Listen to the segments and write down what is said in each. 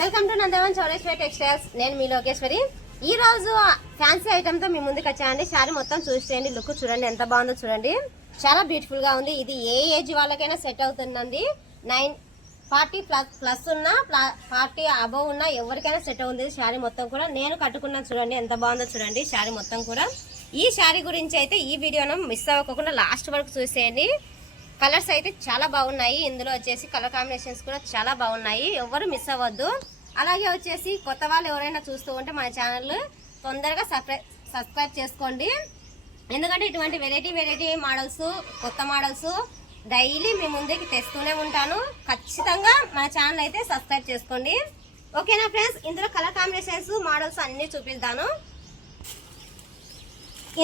Welcome to Nandavan Chowdeshwari textiles. నేను మీ లోకేశ్వరి. ఈ రోజు ఫ్యాన్సీ ఐటమ్ తో మీ ముందుకు వచ్చానండి. శారీ మొత్తం చూసేయండి, లుక్ చూడండి ఎంత బాగుందో చూడండి. చాలా బ్యూటిఫుల్ గా ఉంది. ఇది ఏ ఏజ్ వాళ్ళకైనా సెట్ అవుతుందండి. 40+ ఉన్నా 40 అబవ్ ఉన్నా ఎవరికైనా సెట్ అవుతుంది శారీ మొత్తం కూడా. నేను కట్టుకున్నా చూడండి ఎంత బాగుందో చూడండి శారీ మొత్తం కూడా. ఈ శారీ గురించి అయితే ఈ వీడియోను మిస్ అవ్వకుండా లాస్ట్ వరకు చూసేయండి. కలర్స్ అయితే చాలా బాగున్నాయి. ఇందులో వచ్చేసి కలర్ కాంబినేషన్స్ కూడా చాలా బాగున్నాయి, ఎవరు మిస్ అవ్వద్దు. అలాగే వచ్చేసి కొత్త వాళ్ళు ఎవరైనా చూస్తూ ఉంటే మన ఛానల్ తొందరగా సబ్స్క్రైబ్ చేసుకోండి. ఎందుకంటే ఇటువంటి వెరైటీ మోడల్స్, కొత్త మోడల్స్ డైలీ మీ ముందుకి తెస్తూనే ఉంటాను. ఖచ్చితంగా మన ఛానల్ అయితే సబ్స్క్రైబ్ చేసుకోండి. ఓకేనా ఫ్రెండ్స్? ఇందులో కలర్ కాంబినేషన్స్, మోడల్స్ అన్నీ చూపిస్తాను.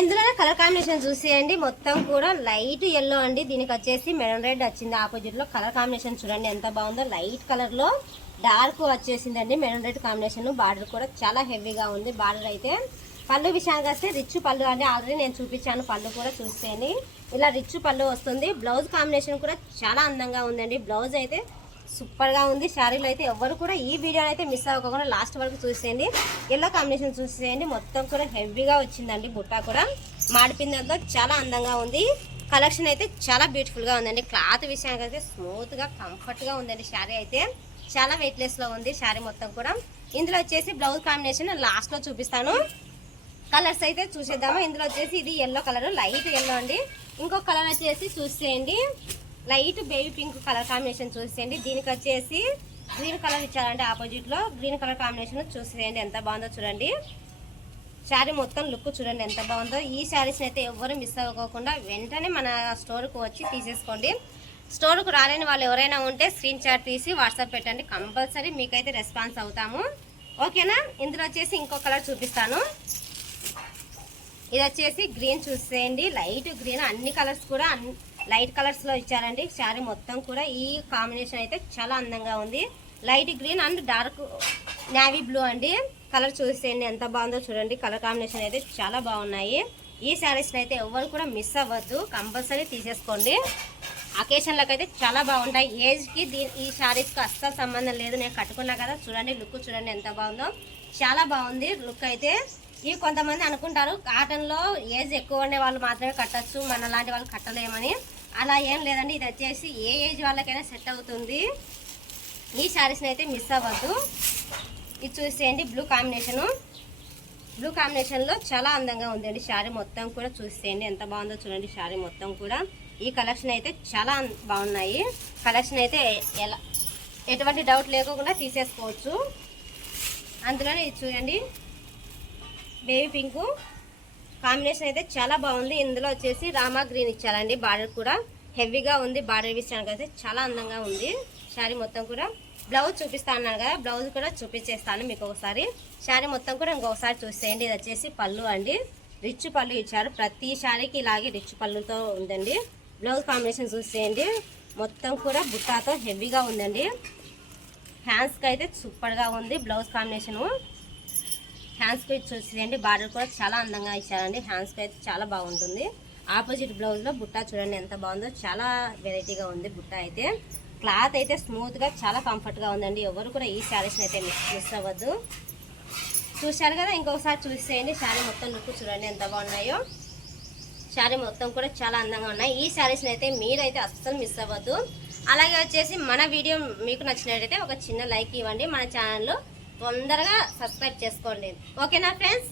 ఇందులోనే కలర్ కాంబినేషన్ చూసేయండి. మొత్తం కూడా లైట్ ఎల్లో అండి. దీనికి వచ్చేసి మెరూన్ రెడ్ వచ్చింది. ఆపోజిట్ లో కలర్ కాంబినేషన్ చూడండి ఎంత బాగుందో. లైట్ కలర్ లో డార్క్ వచ్చేసిందండి మెరూన్ రెడ్ కాంబినేషన్. బార్డర్ కూడా చాలా హెవీగా ఉంది. బార్డర్ అయితే పళ్ళు విషయానికి వస్తే రిచ్ పళ్ళు అండి. ఆల్రెడీ నేను చూపించాను, పళ్ళు కూడా చూసేయండి. ఇలా రిచ్ పళ్ళు వస్తుంది. బ్లౌజ్ కాంబినేషన్ కూడా చాలా అందంగా ఉందండి. బ్లౌజ్ అయితే సూపర్ గా ఉంది. శారీలో అయితే ఎవరు కూడా ఈ వీడియోని అయితే మిస్ అవ్వకుండా లాస్ట్ వరకు చూసేయండి. ఎల్లో కాంబినేషన్ చూసేయండి. మొత్తం కూడా హెవీగా వచ్చిందండి. బుట్ట కూడా మాడిపిందంతో చాలా అందంగా ఉంది. కలెక్షన్ అయితే చాలా బ్యూటిఫుల్ గా ఉందండి. క్లాత్ విషయానికి అయితే స్మూత్ గా కంఫర్ట్ గా ఉందండి. శారీ అయితే చాలా వెయిట్ లెస్ లో ఉంది శారీ మొత్తం కూడా. ఇందులో వచ్చేసి బ్లౌజ్ కాంబినేషన్ లాస్ట్ లో చూపిస్తాను. కలర్స్ అయితే చూసేద్దాము. ఇందులో వచ్చేసి ఇది ఎల్లో కలర్, లైట్ ఎల్లో అండి. ఇంకొక కలర్ వచ్చేసి చూసేయండి, light baby pink colour combination చూసేయండి. దీనికి వచ్చేసి గ్రీన్ కలర్ ఇచ్చారండి. ఆపోజిట్ లో గ్రీన్ కలర్ కాంబినేషన్ చూసేయండి ఎంత బాగుందో చూడండి. శారీ మొత్తం లుక్ చూడండి ఎంత బాగుందో. ఈ శారీస్ అయితే ఎవరు మిస్ అవ్వకుండా వెంటనే మన స్టోర్కు వచ్చి తీసేసుకోండి. స్టోర్కు రాలేని వాళ్ళు ఎవరైనా ఉంటే స్క్రీన్ షాట్ తీసి వాట్సాప్ పెట్టండి. కంపల్సరీ మీకైతే రెస్పాన్స్ అవుతాము. ఓకేనా? ఇందులో వచ్చేసి ఇంకో కలర్ చూపిస్తాను. ఇది వచ్చేసి గ్రీన్ చూసేయండి, లైట్ గ్రీన్. అన్ని కలర్స్ కూడా లైట్ కలర్స్ లో ఇచ్చారండి. శారీ మొత్తం కూడా ఈ కాంబినేషన్ అయితే చాలా అందంగా ఉంది. Light green and dark navy blue అండి. కలర్ చూసేయండి ఎంత బాగుందో చూడండి. కలర్ కాంబినేషన్ అయితే చాలా బాగున్నాయి. ఈ శారీస్ అయితే ఎవరు కూడా మిస్ అవ్వద్దు, కంపల్సరీ తీసేసుకోండి. అకేషన్లకు అయితే చాలా బాగుంటాయి. ఏజ్కి ఈ శారీస్కి అస్సలు సంబంధం లేదు. నేను కట్టుకున్నా కదా చూడండి, లుక్ చూడండి ఎంత బాగుందో. చాలా బాగుంది లుక్ అయితే. ఇవి కొంతమంది అనుకుంటారు కాటన్లో ఏజ్ ఎక్కువ ఉండే వాళ్ళు మాత్రమే కట్టచ్చు, మన లాంటి వాళ్ళు కట్టలేమని. అలా ఏం లేదండి. ఇది వచ్చేసి ఏ ఏజ్ వాళ్ళకైనా సెట్ అవుతుంది. ఈ శారీస్ని అయితే మిస్ అవ్వద్దు. ఇది చూసేయండి బ్లూ కాంబినేషను. బ్లూ కాంబినేషన్లో చాలా అందంగా ఉందండి. శారీ మొత్తం కూడా చూసేయండి ఎంత బాగుందో చూడండి. శారీ మొత్తం కూడా ఈ కలెక్షన్ అయితే చాలా బాగున్నాయి. కలెక్షన్ అయితే ఎటువంటి డౌట్ లేకుండా తీసేసుకోవచ్చు. అందులోనే ఇది చూడండి బేబీ పింక్ కాంబినేషన్ అయితే చాలా బాగుంది. ఇందులో వచ్చేసి రామా గ్రీన్ ఇచ్చారండి. బార్డర్ కూడా హెవీగా ఉంది. బార్డర్ విషయానికి అయితే చాలా అందంగా ఉంది శారీ మొత్తం కూడా. బ్లౌజ్ చూపిస్తా అన్నాను కదా, బ్లౌజ్ కూడా చూపించేస్తాను మీకు ఒకసారి. శారీ మొత్తం కూడా ఇంకొకసారి చూసేయండి. ఇది వచ్చేసి పళ్ళు అండి. రిచ్ పళ్ళు ఇచ్చారు. ప్రతి శారీకి ఇలాగే రిచ్ పళ్ళుతో ఉందండి. బ్లౌజ్ కాంబినేషన్ చూసేయండి. మొత్తం కూడా బుట్టాతో హెవీగా ఉందండి. హ్యాండ్స్కి అయితే సూపర్గా ఉంది బ్లౌజ్ కాంబినేషను. హ్యాండ్స్కి చూసేయండి. బార్డర్ కూడా చాలా అందంగా ఇచ్చారండి. హ్యాండ్స్కి అయితే చాలా బాగుంటుంది. ఆపోజిట్ బ్లౌజ్లో బుట్ట చూడండి ఎంత బాగుందో. చాలా వెరైటీగా ఉంది బుట్ట అయితే. క్లాత్ అయితే స్మూత్గా చాలా కంఫర్ట్గా ఉందండి. ఎవరు కూడా ఈ శారీస్ని అయితే మిస్ అవ్వద్దు. చూశారు కదా, ఇంకొకసారి చూసేయండి. శారీ మొత్తం లుక్ చూడండి ఎంత బాగున్నాయో. శారీ మొత్తం కూడా చాలా అందంగా ఉన్నాయి. ఈ శారీస్ని అయితే మీరైతే అస్సలు మిస్ అవ్వద్దు. అలాగే వచ్చేసి మన వీడియో మీకు నచ్చినట్టయితే ఒక చిన్న లైక్ ఇవ్వండి. మన ఛానల్లో తొందరగా సబ్స్క్రైబ్ చేసుకోండి. ఓకేనా ఫ్రెండ్స్?